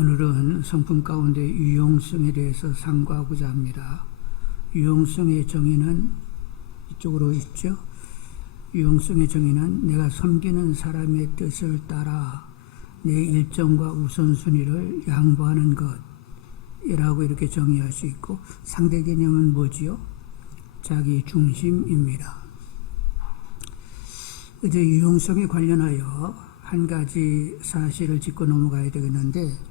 오늘은 성품 가운데 유용성에 대해서 상고하고자 합니다. 유용성의 정의는 이쪽으로 있죠. 유용성의 정의는 내가 섬기는 사람의 뜻을 따라 내 일정과 우선순위를 양보하는 것이라고 이렇게 정의할 수 있고, 상대 개념은 뭐지요? 자기 중심입니다. 이제 유용성에 관련하여 한 가지 사실을 짚고 넘어가야 되겠는데,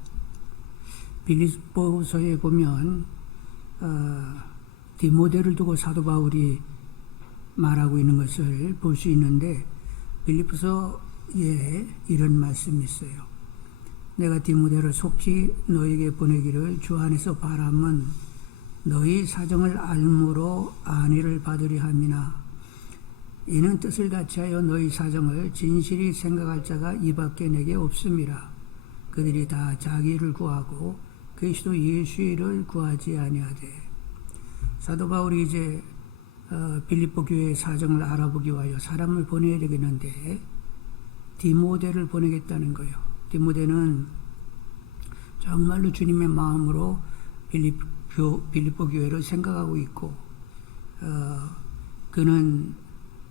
빌립보서에 보면 디모데를 두고 사도 바울이 말하고 있는 것을 볼 수 있는데, 빌립보서에 이런 말씀이 있어요. 내가 디모데를 속히 너에게 보내기를 주 안에서 바람은 너희 사정을 알므로 안위를 받으려 함이나 이는 뜻을 같이하여 너희 사정을 진실히 생각할 자가 이밖에 내게 없음이라. 그들이 다 자기를 구하고 그리스도 예수의 일을 구하지 아니하되. 사도 바울이 이제 빌립보 교회의 사정을 알아보기 위하여 사람을 보내야 되겠는데 디모데를 보내겠다는 거예요. 디모데는 정말로 주님의 마음으로 빌립보 교회를 생각하고 있고, 그는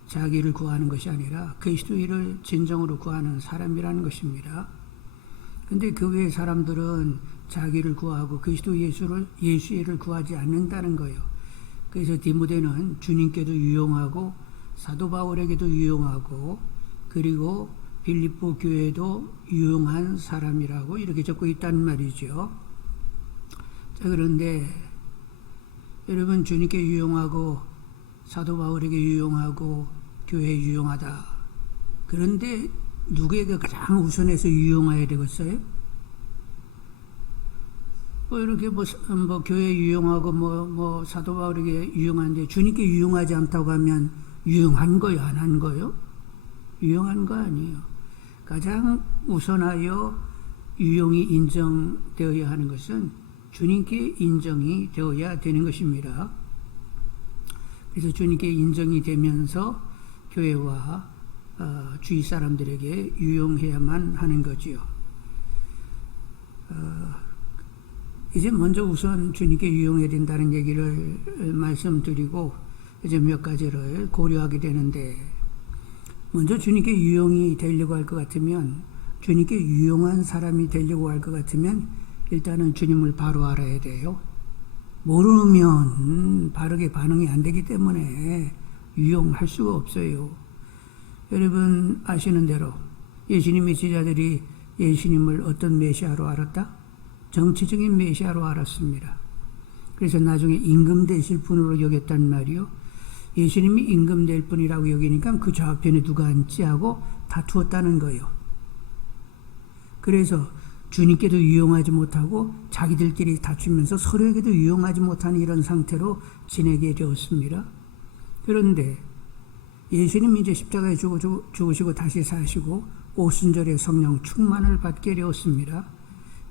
자기를 구하는 것이 아니라 그리스도를 진정으로 구하는 사람이라는 것입니다. 근데 교회의 사람들은 자기를 구하고 그리스도 예수의 일을 구하지 않는다는 거예요. 그래서 디모데는 주님께도 유용하고 사도 바울에게도 유용하고 그리고 빌립보 교회도 유용한 사람이라고 이렇게 적고 있다는 말이죠. 자, 그런데 여러분, 주님께 유용하고 사도 바울에게 유용하고 교회에 유용하다. 그런데 누구에게 가장 우선해서 유용해야 되겠어요? 이렇게 교회에 유용하고 사도 바울에게 유용한데 주님께 유용하지 않다고 하면 유용한 거요, 안 한 거요? 유용한 거 아니에요. 가장 우선하여 유용이 인정되어야 하는 것은 주님께 인정이 되어야 되는 것입니다. 그래서 주님께 인정이 되면서 교회와 주위 사람들에게 유용해야만 하는 거지요. 이제 먼저 우선 주님께 유용해야 된다는 얘기를 말씀드리고 이제 몇 가지를 고려하게 되는데, 먼저 주님께 유용이 되려고 할 것 같으면, 주님께 유용한 사람이 되려고 할 것 같으면 일단은 주님을 바로 알아야 돼요. 모르면 바르게 반응이 안 되기 때문에 유용할 수가 없어요. 여러분 아시는 대로 예수님의 제자들이 예수님을 어떤 메시아로 알았다? 정치적인 메시아로 알았습니다. 그래서 나중에 임금 되실 분으로 여겼단 말이요. 예수님이 임금 될 분이라고 여기니까 그 좌편에 누가 앉지 하고 다투었다는 거예요. 그래서 주님께도 유용하지 못하고 자기들끼리 다투면서 서로에게도 유용하지 못하는 이런 상태로 지내게 되었습니다. 그런데 예수님이 이제 십자가에 죽으시고 다시 사시고 오순절에 성령 충만을 받게 되었습니다.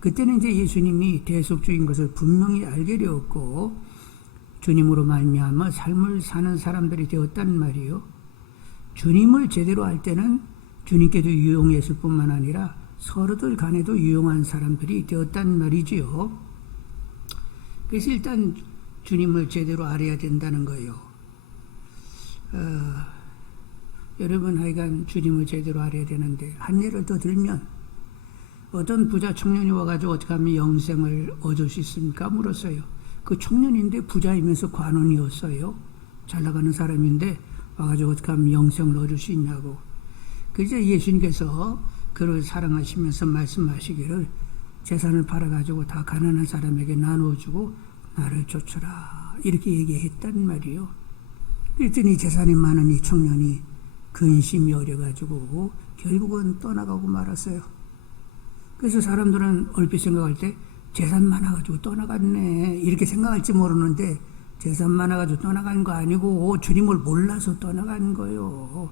그때는 이제 예수님이 대속주인 것을 분명히 알게 되었고 주님으로 말미암아 삶을 사는 사람들이 되었단 말이에요. 주님을 제대로 알 때는 주님께도 유용했을 뿐만 아니라 서로들 간에도 유용한 사람들이 되었단 말이지요. 그래서 일단 주님을 제대로 알아야 된다는 거예요. 여러분 하여간 주님을 제대로 알아야 되는데, 한 예를 더 들면 어떤 부자 청년이 와가지고 어떻게 하면 영생을 얻을 수 있습니까? 물었어요. 그 청년인데 부자이면서 관원이었어요. 잘 나가는 사람인데 와가지고 어떻게 하면 영생을 얻을 수 있냐고. 그래서 예수님께서 그를 사랑하시면서 말씀하시기를 재산을 팔아가지고 다 가난한 사람에게 나누어주고 나를 좇으라 이렇게 얘기했단 말이에요. 그랬더니 재산이 많은 이 청년이 근심이 어려가지고 결국은 떠나가고 말았어요. 그래서 사람들은 얼핏 생각할 때 재산 많아가지고 떠나갔네 이렇게 생각할지 모르는데, 재산 많아가지고 떠나간 거 아니고 주님을 몰라서 떠나간 거예요.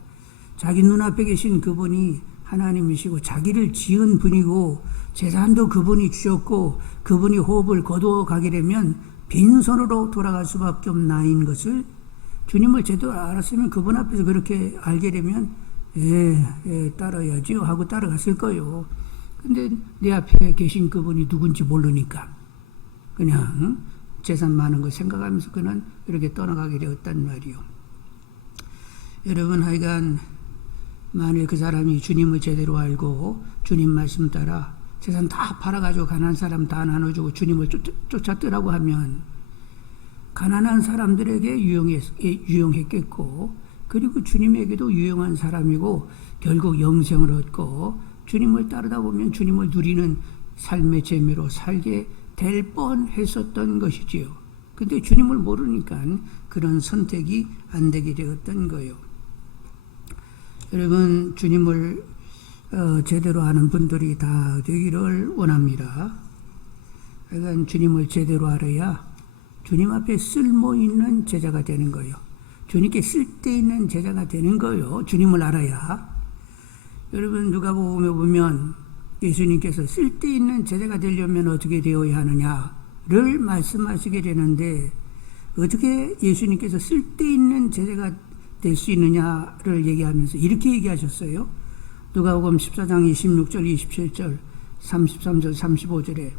자기 눈앞에 계신 그분이 하나님이시고 자기를 지은 분이고 재산도 그분이 주셨고 그분이 호흡을 거두어 가게 되면 빈손으로 돌아갈 수밖에 없는 나인 것을 주님을 제대로 알았으면 그분 앞에서 그렇게 알게 되면 따라야지요 하고 따라갔을 거예요. 근데 내 앞에 계신 그분이 누군지 모르니까 그냥 재산 많은 거 생각하면서 그는 이렇게 떠나가게 되었단 말이요. 여러분, 하여간 만일 그 사람이 주님을 제대로 알고 주님 말씀 따라 재산 다 팔아가지고 가난한 사람 다 나눠주고 주님을 쫓았더라고 하면 가난한 사람들에게 유용했겠고, 그리고 주님에게도 유용한 사람이고 결국 영생을 얻고 주님을 따르다 보면 주님을 누리는 삶의 재미로 살게 될 뻔했었던 것이지요. 근데 주님을 모르니까 그런 선택이 안 되게 되었던 거예요. 여러분, 주님을 제대로 아는 분들이 다 되기를 원합니다. 그러니까 주님을 제대로 알아야 주님 앞에 쓸모있는 제자가 되는 거예요. 주님께 쓸데있는 제자가 되는 거예요. 주님을 알아야. 여러분, 누가복음에 보면 예수님께서 쓸데있는 제자가 되려면 어떻게 되어야 하느냐를 말씀하시게 되는데, 어떻게 예수님께서 쓸데있는 제자가 될 수 있느냐를 얘기하면서 이렇게 얘기하셨어요. 누가복음 14장 26절, 27절, 33절, 35절에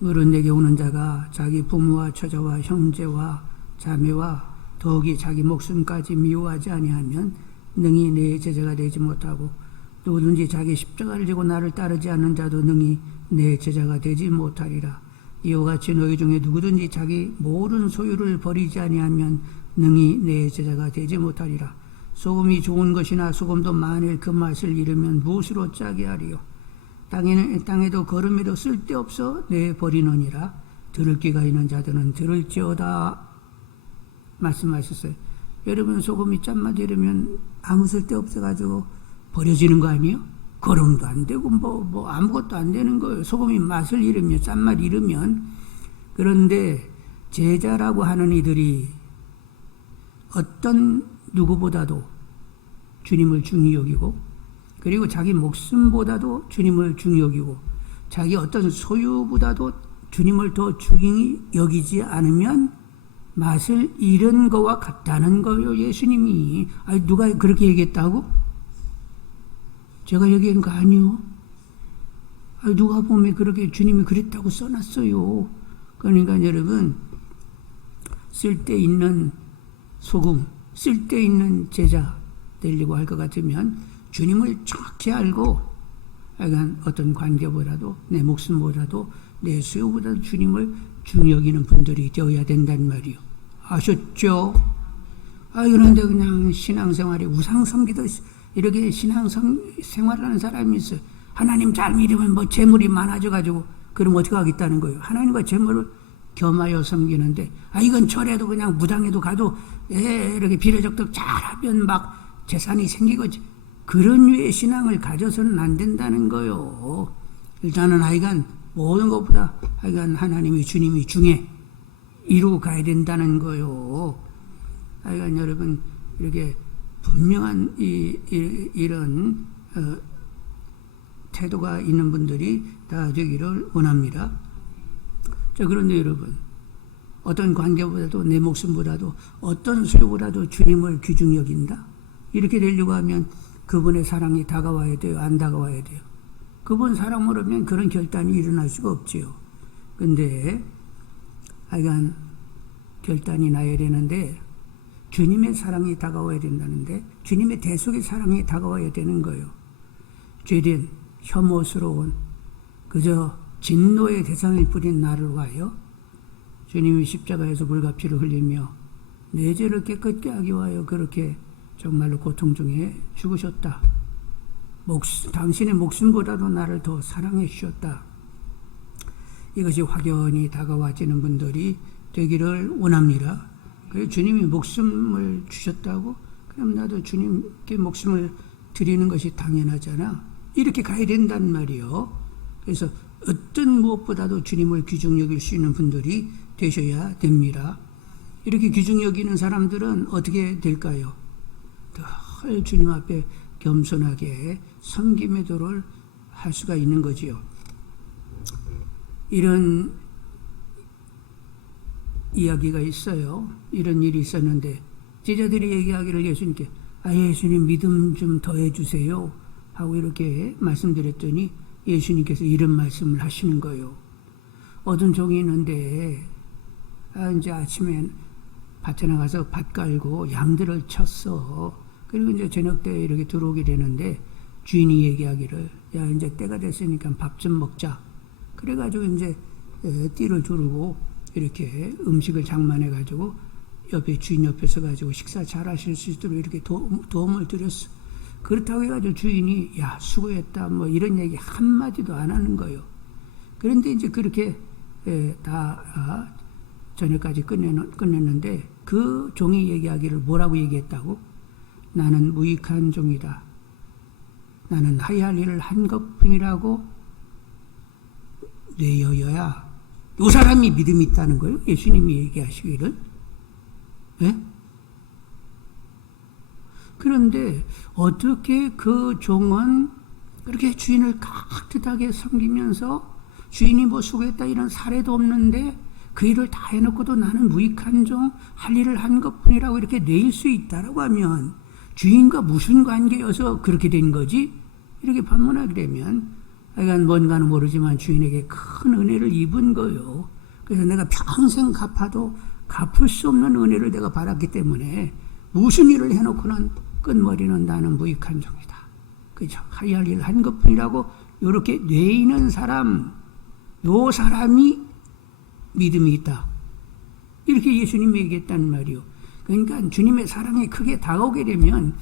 물은 내게 오는 자가 자기 부모와 처자와 형제와 자매와 더욱이 자기 목숨까지 미워하지 아니하면 능히 내 제자가 되지 못하고, 누구든지 자기 십자가를 지고 나를 따르지 않는 자도 능히 내 제자가 되지 못하리라. 이와 같이 너희 중에 누구든지 자기 모든 소유를 버리지 아니하면 능히 내 제자가 되지 못하리라. 소금이 좋은 것이나 소금도 만일 그 맛을 잃으면 무엇으로 짜게 하리요. 땅에도 거름에도 쓸데없어 내버리느니라. 들을 귀가 있는 자들은 들을지어다 말씀하셨어요. 여러분, 소금이 짠맛 잃으면 아무 쓸데없어가지고 버려지는 거 아니에요? 거름도 안 되고 뭐 아무것도 안 되는 거예요. 소금이 맛을 잃으면, 짠맛 잃으면. 그런데 제자라고 하는 이들이 어떤 누구보다도 주님을 중히 여기고, 그리고 자기 목숨보다도 주님을 중히 여기고, 자기 어떤 소유보다도 주님을 더 중히 여기지 않으면 맛을 잃은 거와 같다는 거예요. 예수님이. 아니, 누가 그렇게 얘기했다고? 제가 얘기한 거 아니요. 아니, 누가 보면 그렇게 주님이 그랬다고 써놨어요. 그러니까 여러분, 쓸데있는 소금, 쓸데있는 제자 되려고 할 것 같으면 주님을 정확히 알고, 약간 어떤 관계보다도 내 목숨보다도 내 수요보다도 주님을 중히 여기는 분들이 되어야 된단 말이요. 아셨죠? 그런데 그냥 신앙생활에 우상 섬기듯이 이렇게 신앙생활하는 사람이 있어요. 하나님 잘 믿으면 뭐 재물이 많아져가지고 그럼 어떻게 하겠다는 거예요. 하나님과 재물을 겸하여 섬기는데, 이건 절에도 그냥 무당에도 가도 이렇게 비례적덕 잘하면 막 재산이 생기고, 그런 류의 신앙을 가져서는 안 된다는 거예요. 일단은 하여간 모든 것보다 하여간 하나님이, 주님이 중에 이루고 가야 된다는 거예요. 하여간 여러분, 이렇게 분명한 이런 태도가 있는 분들이 다 되기를 원합니다. 자, 그런데 여러분, 어떤 관계보다도 내 목숨보다도 어떤 수요보다도 주님을 귀중히 여긴다? 이렇게 되려고 하면 그분의 사랑이 다가와야 돼요? 안 다가와야 돼요? 그분 사랑 모르면 그런 결단이 일어날 수가 없지요. 근데 하여간 결단이 나야 되는데 주님의 사랑이 다가와야 된다는데, 주님의 대속의 사랑이 다가와야 되는 거예요. 죄된 혐오스러운 그저 진노의 대상을 뿌린 나를 위하여 주님이 십자가에서 물과 피를 흘리며 내 죄를 깨끗게 하기 위하여 그렇게 정말로 고통 중에 죽으셨다. 당신의 목숨보다도 나를 더 사랑해 주셨다. 이것이 확연히 다가와지는 분들이 되기를 원합니다. 그래서 주님이 목숨을 주셨다고? 그럼 나도 주님께 목숨을 드리는 것이 당연하잖아. 이렇게 가야 된단 말이요. 그래서 어떤 무엇보다도 주님을 귀중히 여길 수 있는 분들이 되셔야 됩니다. 이렇게 귀중히 여기는 사람들은 어떻게 될까요? 늘 주님 앞에 겸손하게 섬김의 도를 할 수가 있는 거지요. 이런 이야기가 있어요. 이런 일이 있었는데 제자들이 얘기하기를 예수님께, 예수님 믿음 좀 더해 주세요 하고 이렇게 말씀드렸더니 예수님께서 이런 말씀을 하시는 거예요. 얻은 종이 있는데 이제 아침에 밭에 나가서 밭 깔고 양들을 쳤어. 그리고 이제 저녁 때 이렇게 들어오게 되는데 주인이 얘기하기를 야 이제 때가 됐으니까 밥 좀 먹자. 그래가지고 이제 띠를 두르고 이렇게 음식을 장만해가지고 옆에 주인 옆에 서가지고 식사 잘 하실 수 있도록 이렇게 도움을 드렸어. 그렇다고 해가지고 주인이 야 수고했다 뭐 이런 얘기 한마디도 안 하는 거예요. 그런데 이제 그렇게 다 저녁까지 끝냈는데 그 종이 얘기하기를 뭐라고 얘기했다고? 나는 무익한 종이다. 나는 하야 할 일을 한 것뿐이라고 뇌여야 이 사람이 믿음이 있다는 거예요. 예수님이 얘기하시기를. 네? 그런데 어떻게 그 종은 그렇게 주인을 깍듯하게 섬기면서 주인이 뭐 수고했다 이런 사례도 없는데 그 일을 다 해놓고도 나는 무익한 종, 할 일을 한 것뿐이라고 이렇게 내일 수 있다라고 하면 주인과 무슨 관계여서 그렇게 된 거지? 이렇게 반문하게 되면 하여간 뭔가는 모르지만 주인에게 큰 은혜를 입은 거예요. 그래서 내가 평생 갚아도 갚을 수 없는 은혜를 내가 받았기 때문에 무슨 일을 해놓고는 끝머리는 나는 무익한 종이다. 그죠? 하야 할 일을 한 것뿐이라고 이렇게 내있는 사람, 요 사람이 믿음이 있다. 이렇게 예수님이 얘기했단 말이요. 그러니까 주님의 사랑이 크게 다가오게 되면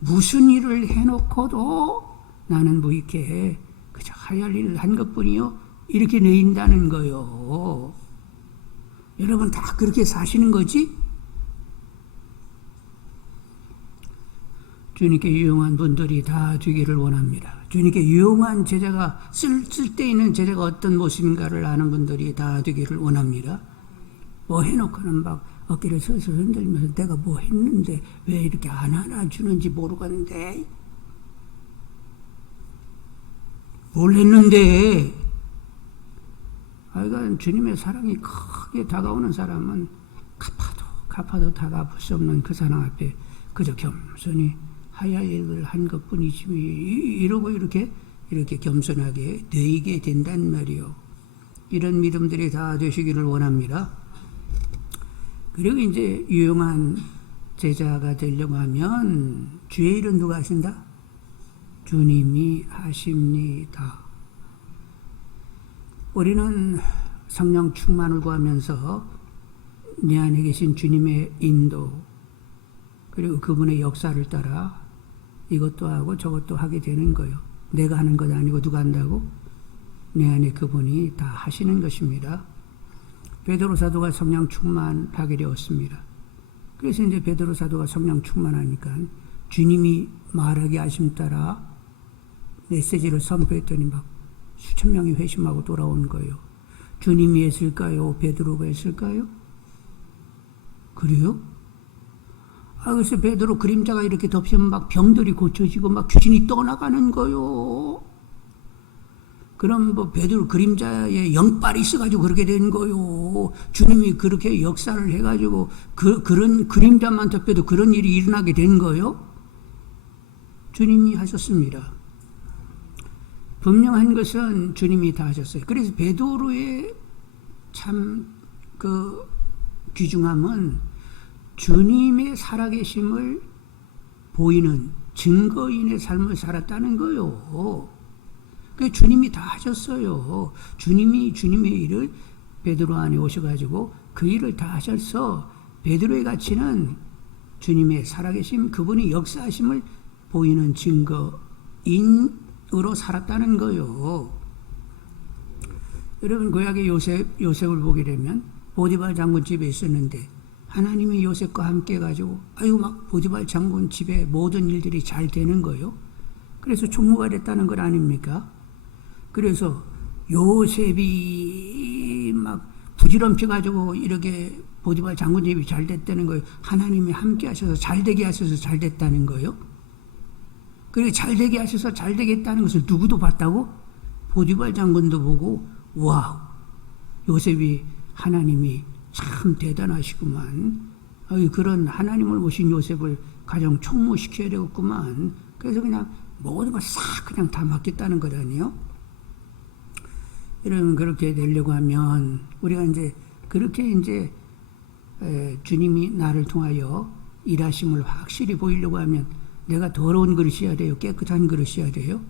무슨 일을 해놓고도 나는 무익해. 그저 하야 할 일을 한 것뿐이요. 이렇게 내인다는 거요. 여러분 다 그렇게 사시는 거지? 주님께 유용한 분들이 다 되기를 원합니다. 주님께 유용한 제자가 쓸데있는 제자가 어떤 모습인가를 아는 분들이 다 되기를 원합니다. 뭐 해놓고는 막 어깨를 서서 흔들면서 내가 뭐 했는데 왜 이렇게 안 안아주는지 모르겠는데 뭘 했는데 하여간 주님의 사랑이 크게 다가오는 사람은 갚아도 다 갚을 수 없는 그 사랑 앞에 그저 겸손히 하야 일을 한 것뿐이지 이러고 이렇게 겸손하게 되게 된단 말이요. 이런 믿음들이 다 되시기를 원합니다. 그리고 이제 유용한 제자가 되려고 하면 주의 일은 누가 하신다? 주님이 하십니다. 우리는 성령 충만을 구하면서 내 안에 계신 주님의 인도 그리고 그분의 역사를 따라 이것도 하고 저것도 하게 되는 거예요. 내가 하는 것 아니고 누가 한다고? 내 안에 그분이 다 하시는 것입니다. 베드로 사도가 성령 충만하게 되었습니다. 그래서 이제 베드로 사도가 성령 충만하니까 주님이 말하게 하심 따라 메시지를 선포했더니 막 수천 명이 회심하고 돌아온 거예요. 주님이 했을까요? 베드로가 했을까요? 그래요? 그래서 베드로 그림자가 이렇게 덮이면 막 병들이 고쳐지고 막 귀신이 떠나가는 거요. 그럼 뭐 베드로 그림자에 영빨이 있어가지고 그렇게 된 거요. 주님이 그렇게 역사를 해가지고 그런 그림자만 덮여도 그런 일이 일어나게 된 거요. 주님이 하셨습니다. 분명한 것은 주님이 다 하셨어요. 그래서 베드로의 참 그 귀중함은 주님의 살아계심을 보이는 증거인의 삶을 살았다는 거요. 그 주님이 다 하셨어요. 주님이 주님의 일을 베드로 안에 오셔가지고 그 일을 다 하셔서 베드로의 가치는 주님의 살아계심, 그분이 역사하심을 보이는 증거인으로 살았다는 거요. 여러분 구약의 요셉을 보게 되면 보디발 장군 집에 있었는데 하나님이 요셉과 함께 해가지고 막 보디발 장군 집에 모든 일들이 잘 되는 거예요. 그래서 총무가 됐다는 것 아닙니까? 그래서 요셉이 막 부지런해가지고 이렇게 보디발 장군 집이 잘 됐다는 거예요. 하나님이 함께 하셔서 잘 되게 하셔서 잘 됐다는 거예요. 그리고 잘 되게 하셔서 잘 되겠다는 것을 누구도 봤다고? 보디발 장군도 보고 와우, 요셉이 하나님이 참 대단하시구만. 그런 하나님을 모신 요셉을 가정 총무시켜야 되겠구만. 그래서 그냥 모든 걸 싹 그냥 다 맡겠다는 거라니요. 여러분, 그렇게 되려고 하면 우리가 이제 그렇게 이제 주님이 나를 통하여 일하심을 확실히 보이려고 하면 내가 더러운 그릇이어야 돼요? 깨끗한 그릇이어야 돼요?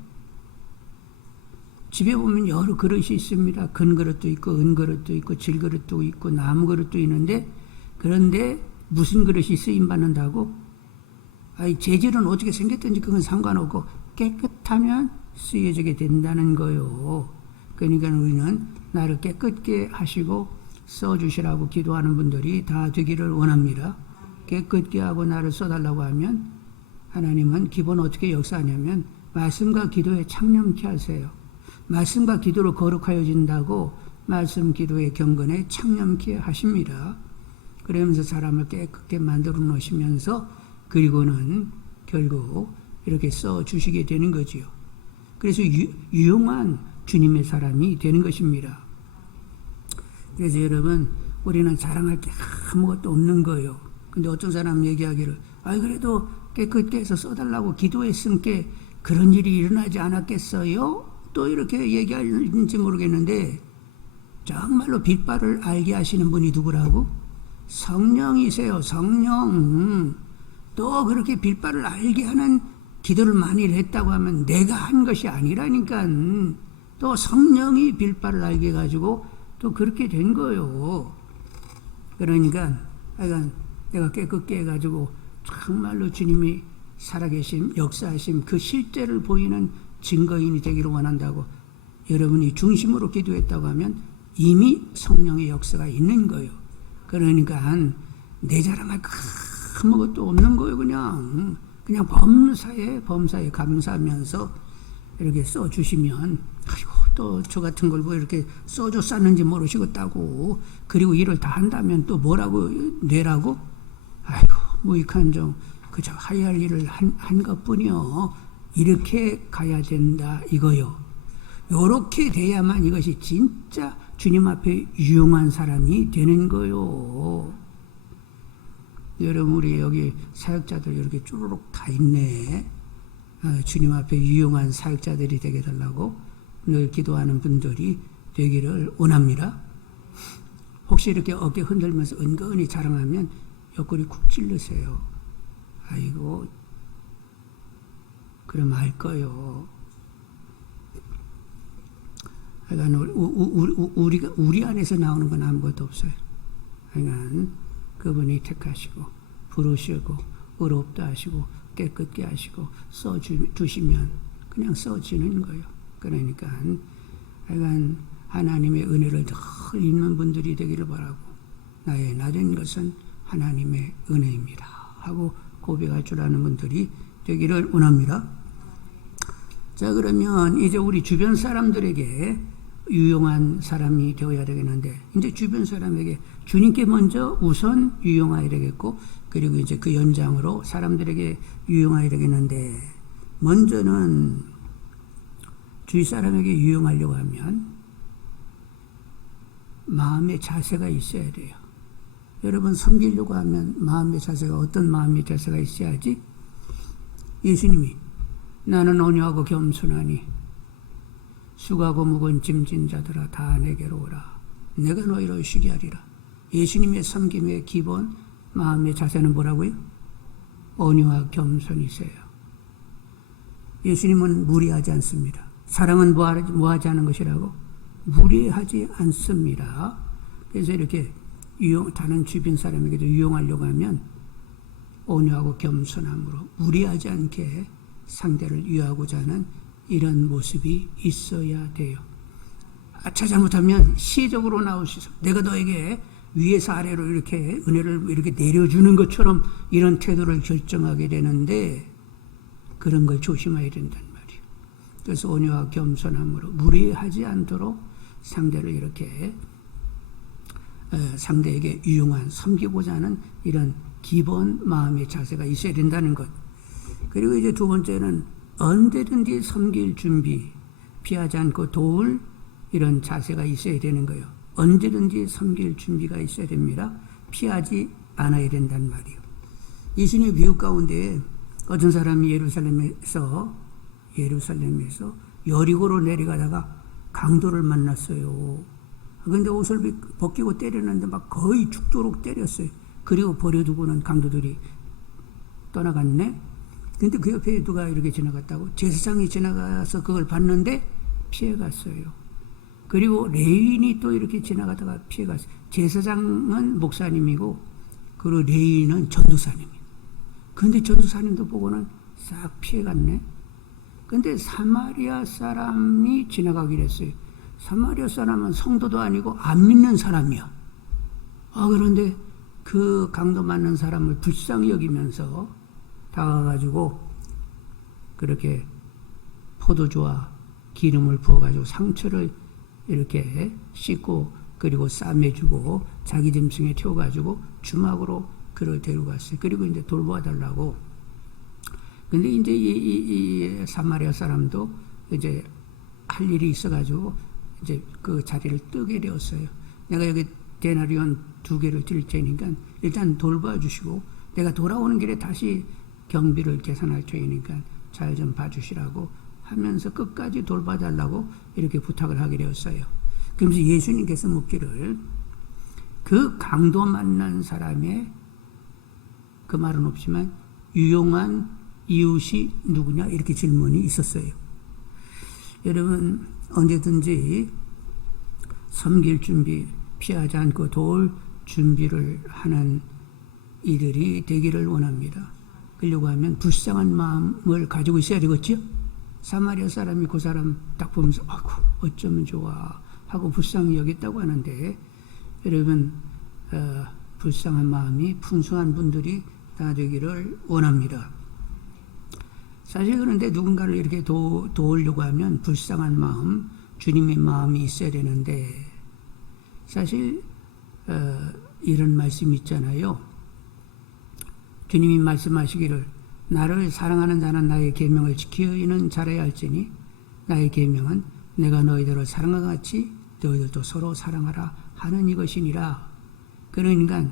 집에 보면 여러 그릇이 있습니다. 근 그릇도 있고 은 그릇도 있고 질 그릇도 있고 나무 그릇도 있는데, 그런데 무슨 그릇이 쓰임 받는다고? 아니, 재질은 어떻게 생겼든지 그건 상관없고 깨끗하면 쓰여지게 된다는 거요. 그러니까 우리는 나를 깨끗게 하시고 써주시라고 기도하는 분들이 다 되기를 원합니다. 깨끗게 하고 나를 써달라고 하면 하나님은 기본 어떻게 역사하냐면 말씀과 기도에 창념케 하세요. 말씀과 기도로 거룩하여진다고 말씀 기도의 경건에 창념케 하십니다. 그러면서 사람을 깨끗게 만들어 놓으시면서 그리고는 결국 이렇게 써주시게 되는 거지요. 그래서 유용한 주님의 사람이 되는 것입니다. 그래서 여러분, 우리는 자랑할 게 아무것도 없는 거예요. 근데 어떤 사람 얘기하기를, 그래도 깨끗게 해서 써달라고 기도했으니까 그런 일이 일어나지 않았겠어요? 또 이렇게 얘기할지 모르겠는데, 정말로 빛발을 알게 하시는 분이 누구라고? 성령이세요. 성령. 또 그렇게 빛발을 알게 하는 기도를 많이 했다고 하면 내가 한 것이 아니라니까. 또 성령이 빛발을 알게 해가지고 또 그렇게 된 거예요. 그러니까 내가 깨끗게 해가지고 정말로 주님이 살아계심, 역사하심, 그 실제를 보이는 증거인이 되기를 원한다고 여러분이 중심으로 기도했다고 하면 이미 성령의 역사가 있는 거예요. 그러니까 내 자랑할 아무것도 없는 거예요. 그냥 범사에 감사하면서 이렇게 써주시면, 아이고, 또 저 같은 걸 뭐 이렇게 써줬었는지 모르시겠다고, 그리고 일을 다 한다면 또 뭐라고 내라고? 아이고, 무익한정 그저 하야할 일을 한 것뿐이요. 이렇게 가야 된다 이거요. 요렇게 돼야만 이것이 진짜 주님 앞에 유용한 사람이 되는 거요. 여러분, 우리 여기 사역자들 이렇게 쭈루룩 다 있네. 주님 앞에 유용한 사역자들이 되게 달라고 늘 기도하는 분들이 되기를 원합니다. 혹시 이렇게 어깨 흔들면서 은근히 자랑하면 옆구리 쿡 찔르세요. 아이고, 그럼 알 거요. 그러니까 우리 안에서 나오는 건 아무것도 없어요. 그러니까 그분이 택하시고 부르시고 의롭다 하시고 깨끗게 하시고 써주시면 그냥 써지는 거예요. 그러니까 하나님의 은혜를 늘 입는 분들이 되기를 바라고, 나의 낮은 것은 하나님의 은혜입니다 하고 고백할 줄 아는 분들이 되기를 원합니다. 자, 그러면 이제 우리 주변 사람들에게 유용한 사람이 되어야 되겠는데, 이제 주변 사람에게 주님께 먼저 우선 유용해야 되겠고, 그리고 이제 그 연장으로 사람들에게 유용해야 되겠는데, 먼저는 주위 사람에게 유용하려고 하면 마음의 자세가 있어야 돼요. 여러분, 섬기려고 하면 마음의 자세가, 어떤 마음의 자세가 있어야지? 예수님이 나는 온유하고 겸손하니 수고하고 무거운 짐진 자들아 다 내게로 오라. 내가 너희를 쉬게 하리라. 예수님의 섬김의 기본 마음의 자세는 뭐라고요? 온유와 겸손이세요. 예수님은 무리하지 않습니다. 사랑은 뭐하지 않은 것이라고? 무리하지 않습니다. 그래서 이렇게 다른 주변 사람에게도 유용하려고 하면 온유하고 겸손함으로 무리하지 않게 상대를 유하고자 하는 이런 모습이 있어야 돼요. 잘못하면 시적으로 나오시소. 내가 너에게 위에서 아래로 이렇게 은혜를 이렇게 내려주는 것처럼 이런 태도를 결정하게 되는데, 그런 걸 조심해야 된단 말이에요. 그래서 온유와 겸손함으로 무리하지 않도록 상대를 이렇게 상대에게 유용한, 섬기고자 하는 이런 기본 마음의 자세가 있어야 된다는 것. 그리고 이제 두 번째는 언제든지 섬길 준비, 피하지 않고 도울 이런 자세가 있어야 되는 거예요. 언제든지 섬길 준비가 있어야 됩니다. 피하지 않아야 된단 말이에요. 예수님의 비유 가운데 어떤 사람이 예루살렘에서 여리고로 내려가다가 강도를 만났어요. 그런데 옷을 벗기고 때렸는데 막 거의 죽도록 때렸어요. 그리고 버려두고는 강도들이 떠나갔네. 근데 그 옆에 누가 이렇게 지나갔다고? 제사장이 지나가서 그걸 봤는데 피해갔어요. 그리고 레위인이 또 이렇게 지나가다가 피해갔어요. 제사장은 목사님이고 그리고 레위인은 전도사님이에요. 근데 전도사님도 보고는 싹 피해갔네. 근데 사마리아 사람이 지나가기로 했어요. 사마리아 사람은 성도도 아니고 안 믿는 사람이야. 그런데 그 강도 맞는 사람을 불쌍히 여기면서 다가가지고 그렇게 포도주와 기름을 부어가지고 상처를 이렇게 씻고 그리고 싸매주고 자기 짐승에 태워가지고 주막으로 그를 데려갔어요. 그리고 이제 돌보아달라고. 근데 이제 이 사마리아 사람도 이제 할 일이 있어가지고 이제 그 자리를 뜨게 되었어요. 내가 여기 데나리온 2개를 드릴 테니까 일단 돌봐 주시고 내가 돌아오는 길에 다시 경비를 계산할 테니까 잘 좀 봐주시라고 하면서 끝까지 돌봐달라고 이렇게 부탁을 하게 되었어요. 그러면서 예수님께서 묻기를 그 강도 만난 사람의 그 말은 없지만 유용한 이웃이 누구냐 이렇게 질문이 있었어요. 여러분 언제든지 섬길 준비 피하지 않고 도울 준비를 하는 이들이 되기를 원합니다. 그러려고 하면 불쌍한 마음을 가지고 있어야 되겠죠. 사마리아 사람이 그 사람 딱 보면서 어쩌면 좋아 하고 불쌍히 여겼다고 하는데 여러분 불쌍한 마음이 풍성한 분들이 다 되기를 원합니다. 사실 그런데 누군가를 이렇게 도우려고 하면 불쌍한 마음, 주님의 마음이 있어야 되는데 사실 이런 말씀이 있잖아요. 주님이 말씀하시기를 나를 사랑하는 자는 나의 계명을 지키는 자라야 할지니 나의 계명은 내가 너희들을 사랑과 같이 너희들도 서로 사랑하라 하는 이것이니라. 그러니까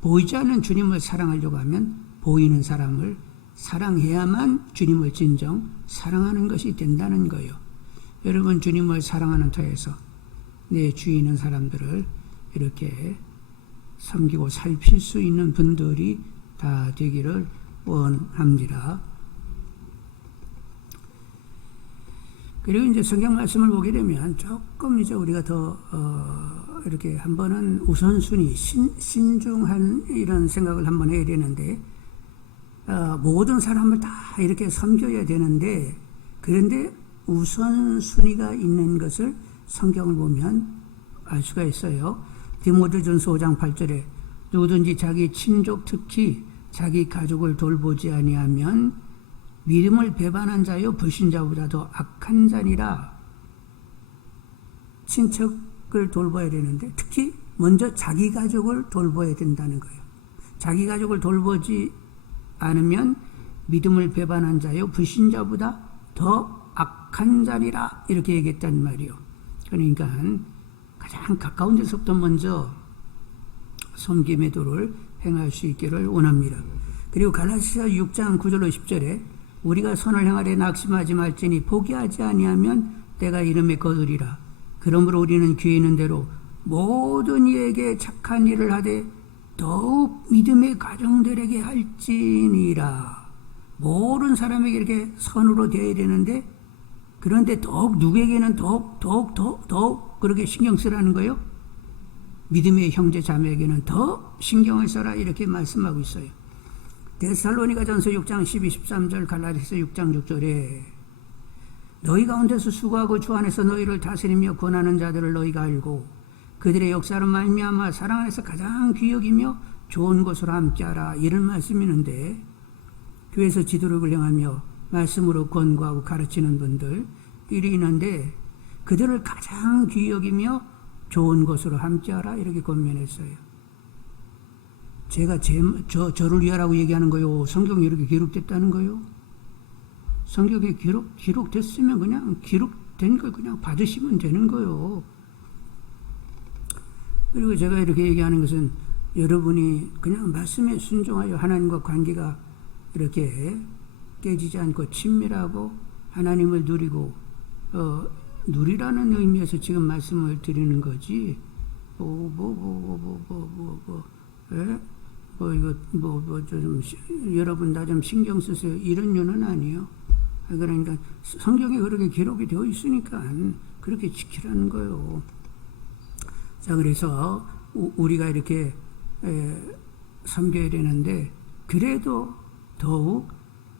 보이지 않는 주님을 사랑하려고 하면 보이는 사람을 사랑해야만 주님을 진정 사랑하는 것이 된다는 거예요. 여러분 주님을 사랑하는 터에서 내 주위에 있는 사람들을 이렇게 섬기고 살필 수 있는 분들이 다 되기를 원합니다. 그리고 이제 성경 말씀을 보게 되면 조금 이제 우리가 더 이렇게 한번은 우선순위, 신중한 이런 생각을 한번 해야 되는데 모든 사람을 다 이렇게 섬겨야 되는데 그런데 우선순위가 있는 것을 성경을 보면 알 수가 있어요. 디모데전서 5장 8절에 누구든지 자기 친족 특히 자기 가족을 돌보지 아니하면 믿음을 배반한 자요 불신자보다 더 악한 자니라. 친척을 돌봐야 되는데 특히 먼저 자기 가족을 돌봐야 된다는 거예요. 자기 가족을 돌보지 않으면 믿음을 배반한 자요 불신자보다 더 악한 자니라 이렇게 얘기했단 말이에요. 그러니까 가장 가까운 데서부터 먼저 섬김의 도를 행할 수 있기를 원합니다. 그리고 갈라디아서 6장 9절로 10절에 우리가 선을 행하되 낙심하지 말지니 포기하지 아니하면 때가 이름에 거두리라. 그러므로 우리는 귀에 있는 대로 모든 이에게 착한 일을 하되 더욱 믿음의 가정들에게 할지니라. 모든 사람에게 이렇게 선으로 되어야 되는데 그런데 더욱 누구에게는 더욱 그렇게 신경 쓰라는 거예요. 믿음의 형제 자매에게는 더 신경을 써라 이렇게 말씀하고 있어요. 데살로니가전서 6장 12, 13절 갈라디아서 6장 6절에 너희 가운데서 수고하고 주 안에서 너희를 다스리며 권하는 자들을 너희가 알고 그들의 역사로 말미암아 사랑 안에서 가장 귀여기며 좋은 것으로 함께하라 이런 말씀이 있는데 교회에서 지도력을 행하며 말씀으로 권고하고 가르치는 분들 일이 있는데 그들을 가장 귀여기며 좋은 것으로 함께하라 이렇게 권면했어요. 제가 저를 위하라고 얘기하는 거요. 성경에 이렇게 기록됐다는 거요. 성경에 기록됐으면 그냥 기록된 걸 그냥 받으시면 되는 거요. 그리고 제가 이렇게 얘기하는 것은 여러분이 그냥 말씀에 순종하여 하나님과 관계가 이렇게 깨지지 않고 친밀하고 하나님을 누리고 누리라는 의미에서 지금 말씀을 드리는 거지. 여러분 나 좀 신경 쓰세요. 이런 류는 아니에요. 그러니까 성경에 그렇게 기록이 되어 있으니까 그렇게 지키라는 거예요. 자, 그래서 우리가 이렇게 섬겨야 되는데 그래도 더욱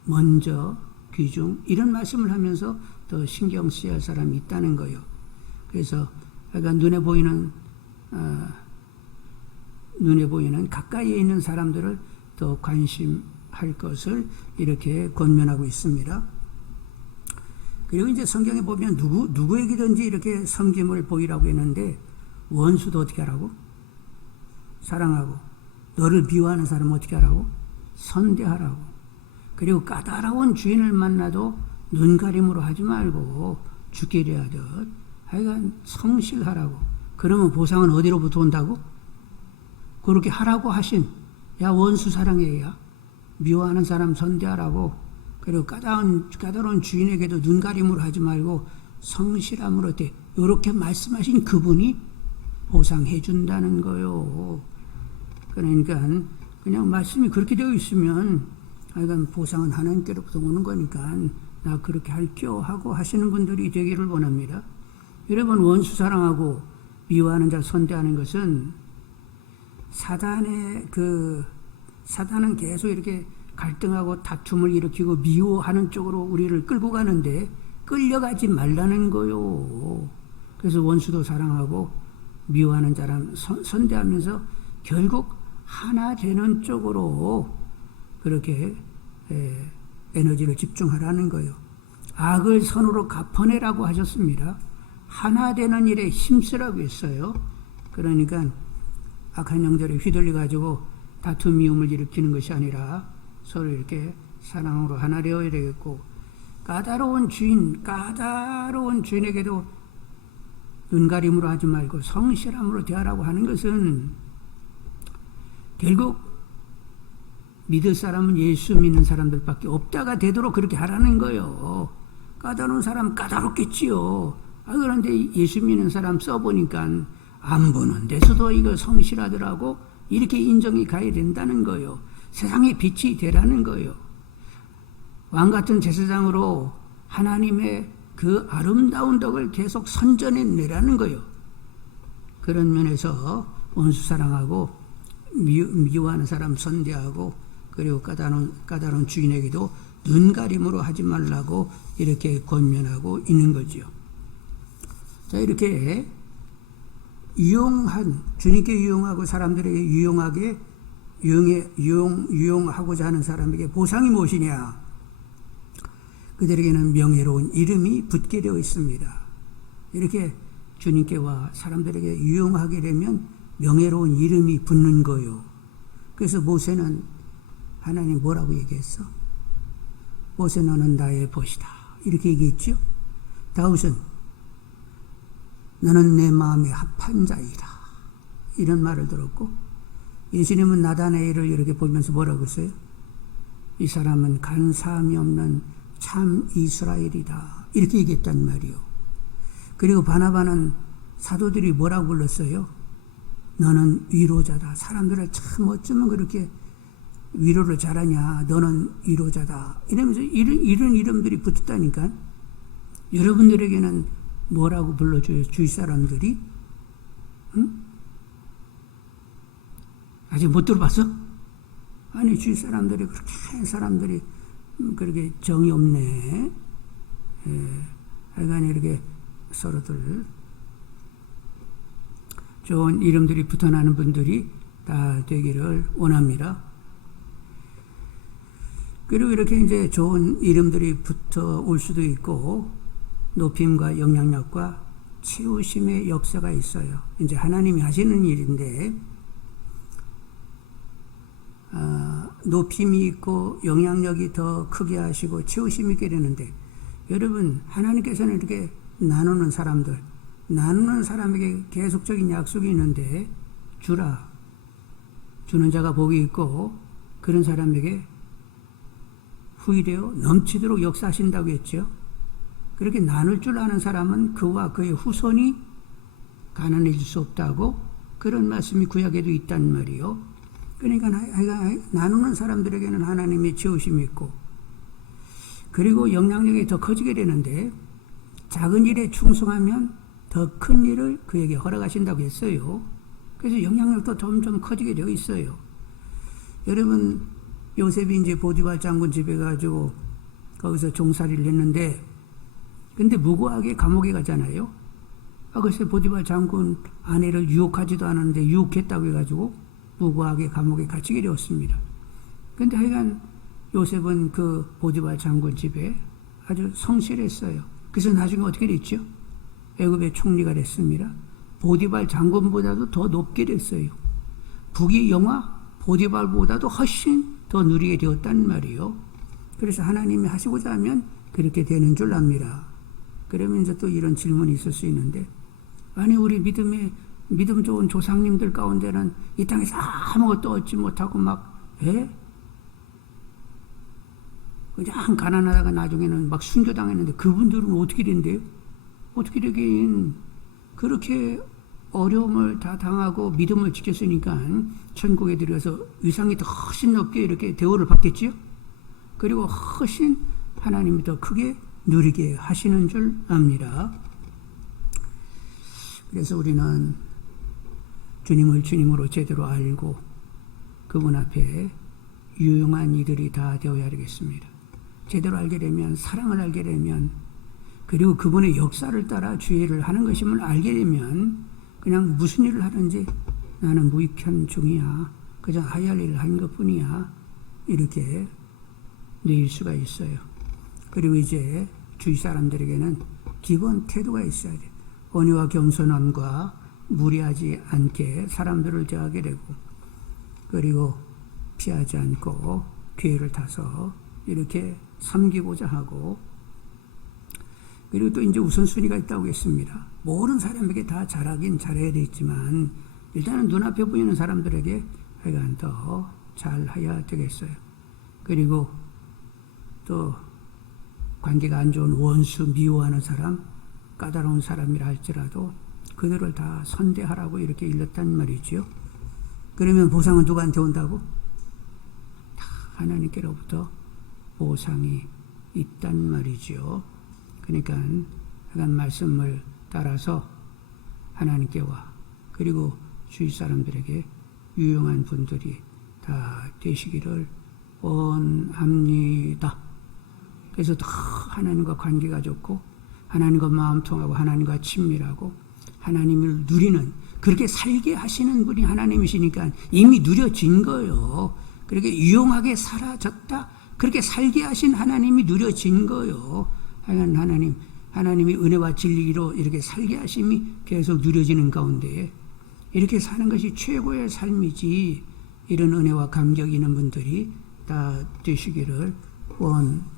먼저 귀중 이런 말씀을 하면서 더 신경 쓰여야 할 사람이 있다는 거예요. 그래서 약간 눈에 보이는 가까이에 있는 사람들을 더 관심할 것을 이렇게 권면하고 있습니다. 그리고 이제 성경에 보면 누구에게든지 이렇게 섬김을 보이라고 했는데 원수도 어떻게 하라고? 사랑하고, 너를 미워하는 사람은 어떻게 하라고? 선대하라고. 그리고 까다로운 주인을 만나도 눈가림으로 하지 말고 죽게 하듯 하여간 성실하라고. 그러면 보상은 어디로부터 온다고? 그렇게 하라고 하신 야 원수 사랑해야 미워하는 사람 선대하라고. 그리고 까다로운 주인에게도 눈가림으로 하지 말고 성실함으로 돼. 이렇게 말씀하신 그분이 보상해 준다는 거요. 그러니까 그냥 말씀이 그렇게 되어 있으면 하여간 보상은 하나님께로부터 오는 거니까 나 그렇게 할게요 하고 하시는 분들이 되기를 원합니다. 여러분 원수 사랑하고 미워하는 자 선대하는 것은 사단은 계속 이렇게 갈등하고 다툼을 일으키고 미워하는 쪽으로 우리를 끌고 가는데 끌려가지 말라는 거요. 그래서 원수도 사랑하고 미워하는 사람 선대하면서 결국 하나 되는 쪽으로 그렇게 에너지를 집중하라는 거예요. 악을 선으로 갚아내라고 하셨습니다. 하나 되는 일에 힘쓰라고 했어요. 그러니까 악한 영절에 휘둘려가지고 다툼 미움을 일으키는 것이 아니라 서로 이렇게 사랑으로 하나 되어야 되겠고, 까다로운 주인에게도 눈가림으로 하지 말고 성실함으로 대하라고 하는 것은 결국 믿을 사람은 예수 믿는 사람들밖에 없다가 되도록 그렇게 하라는 거예요. 까다로운 사람 까다롭겠지요. 그런데 예수 믿는 사람 써보니까 안 보는 데서도 이거 성실하더라고. 이렇게 인정이 가야 된다는 거예요. 세상의 빛이 되라는 거예요. 왕같은 제사장으로 하나님의 그 아름다운 덕을 계속 선전해내라는 거예요. 그런 면에서 원수 사랑하고 미워하는 사람 선대하고 그리고 까다로운 주인에게도 눈가림으로 하지 말라고 이렇게 권면하고 있는 거죠. 자, 이렇게 주님께 유용하고 사람들에게 유용하고자 하는 사람에게 보상이 무엇이냐? 그들에게는 명예로운 이름이 붙게 되어 있습니다. 이렇게 주님께와 사람들에게 유용하게 되면 명예로운 이름이 붙는 거요. 그래서 모세는 하나님 뭐라고 얘기했어? 모세 너는 나의 벗이다. 이렇게 얘기했죠. 다윗은 너는 내 마음에 합한 자이다. 이런 말을 들었고, 예수님은 나다나엘을 이렇게 보면서 뭐라고 했어요? 이 사람은 간사함이 없는 참 이스라엘이다. 이렇게 얘기했단 말이요. 그리고 바나바는 사도들이 뭐라고 불렀어요? 너는 위로자다. 사람들을 참 어쩌면 그렇게 위로를 잘하냐. 너는 위로자다. 이러면서 이런 이름들이 붙었다니까. 여러분들에게는 뭐라고 불러줘요? 주위 사람들이? 응? 아직 못 들어봤어? 아니 주위 사람들이 그렇게 정이 없네. 하여간 이렇게 서로들 좋은 이름들이 붙어나는 분들이 다 되기를 원합니다. 그리고 이렇게 이제 좋은 이름들이 붙어 올 수도 있고 높임과 영향력과 치우심의 역사가 있어요. 이제 하나님이 하시는 일인데 높임이 있고 영향력이 더 크게 하시고 치우심이 있게 되는데, 여러분 하나님께서는 이렇게 나누는 사람에게 계속적인 약속이 있는데 주라. 주는 자가 복이 있고 그런 사람에게 후일되어 넘치도록 역사하신다고 했죠. 그렇게 나눌 줄 아는 사람은 그와 그의 후손이 가난해질 수 없다고 그런 말씀이 구약에도 있단 말이요. 그러니까 나누는 사람들에게는 하나님의 지으심이 있고 그리고 영향력이 더 커지게 되는데 작은 일에 충성하면 더 큰 일을 그에게 허락하신다고 했어요. 그래서 영향력도 점점 커지게 되어 있어요. 여러분 요셉이 이제 보디발 장군 집에 가지고 거기서 종살이를 했는데 근데 무고하게 감옥에 가잖아요. 글쎄 보디발 장군 아내를 유혹하지도 않았는데 유혹했다고 해가지고 무고하게 감옥에 갇히게 되었습니다. 근데 하여간 요셉은 그 보디발 장군 집에 아주 성실했어요. 그래서 나중에 어떻게 됐죠? 애굽의 총리가 됐습니다. 보디발 장군보다도 더 높게 됐어요. 북의 영화 보디발보다도 훨씬 더 누리게 되었단 말이에요. 그래서 하나님이 하시고자 하면 그렇게 되는 줄 압니다. 그러면 이제 또 이런 질문이 있을 수 있는데 아니 우리 믿음 좋은 조상님들 가운데는 이 땅에서 아무것도 얻지 못하고 그냥 가난하다가 나중에는 막 순교당했는데 그분들은 어떻게 된대요? 어떻게 되긴 그렇게 어려움을 다 당하고 믿음을 지켰으니까 천국에 들어가서 위상이 더 훨씬 높게 이렇게 대우를 받겠지요? 그리고 훨씬 하나님이 더 크게 누리게 하시는 줄 압니다. 그래서 우리는 주님을 주님으로 제대로 알고 그분 앞에 유용한 이들이 다 되어야 되겠습니다. 제대로 알게 되면 사랑을 알게 되면 그리고 그분의 역사를 따라 주의를 하는 것임을 알게 되면 그냥 무슨 일을 하든지 나는 무익한 종이야. 그저 하야할 일을 한 것뿐이야. 이렇게 낼 수가 있어요. 그리고 이제 주위 사람들에게는 기본 태도가 있어야 돼요. 온유와 겸손함과 무리하지 않게 사람들을 대하게 되고 그리고 피하지 않고 기회를 타서 이렇게 섬기고자 하고 그리고 또 이제 우선순위가 있다고 했습니다. 모든 사람에게 다 잘하긴 잘해야 되겠지만 일단은 눈앞에 보이는 사람들에게 하여간 더 잘해야 되겠어요. 그리고 또 관계가 안 좋은 원수, 미워하는 사람, 까다로운 사람이라 할지라도 그들을 다 선대하라고 이렇게 일렀단 말이죠. 그러면 보상은 누구한테 온다고? 다 하나님께로부터 보상이 있단 말이죠. 그러니까 하나님 말씀을 따라서 하나님께와 그리고 주위 사람들에게 유용한 분들이 다 되시기를 원합니다. 그래서 더 하나님과 관계가 좋고 하나님과 마음 통하고 하나님과 친밀하고 하나님을 누리는 그렇게 살게 하시는 분이 하나님이시니까 이미 누려진 거예요. 그렇게 유용하게 사라졌다. 그렇게 살게 하신 하나님이 누려진 거예요. 하나님이 은혜와 진리로 이렇게 살게 하심이 계속 누려지는 가운데 이렇게 사는 것이 최고의 삶이지 이런 은혜와 감격이 있는 분들이 다 되시기를 원합니다.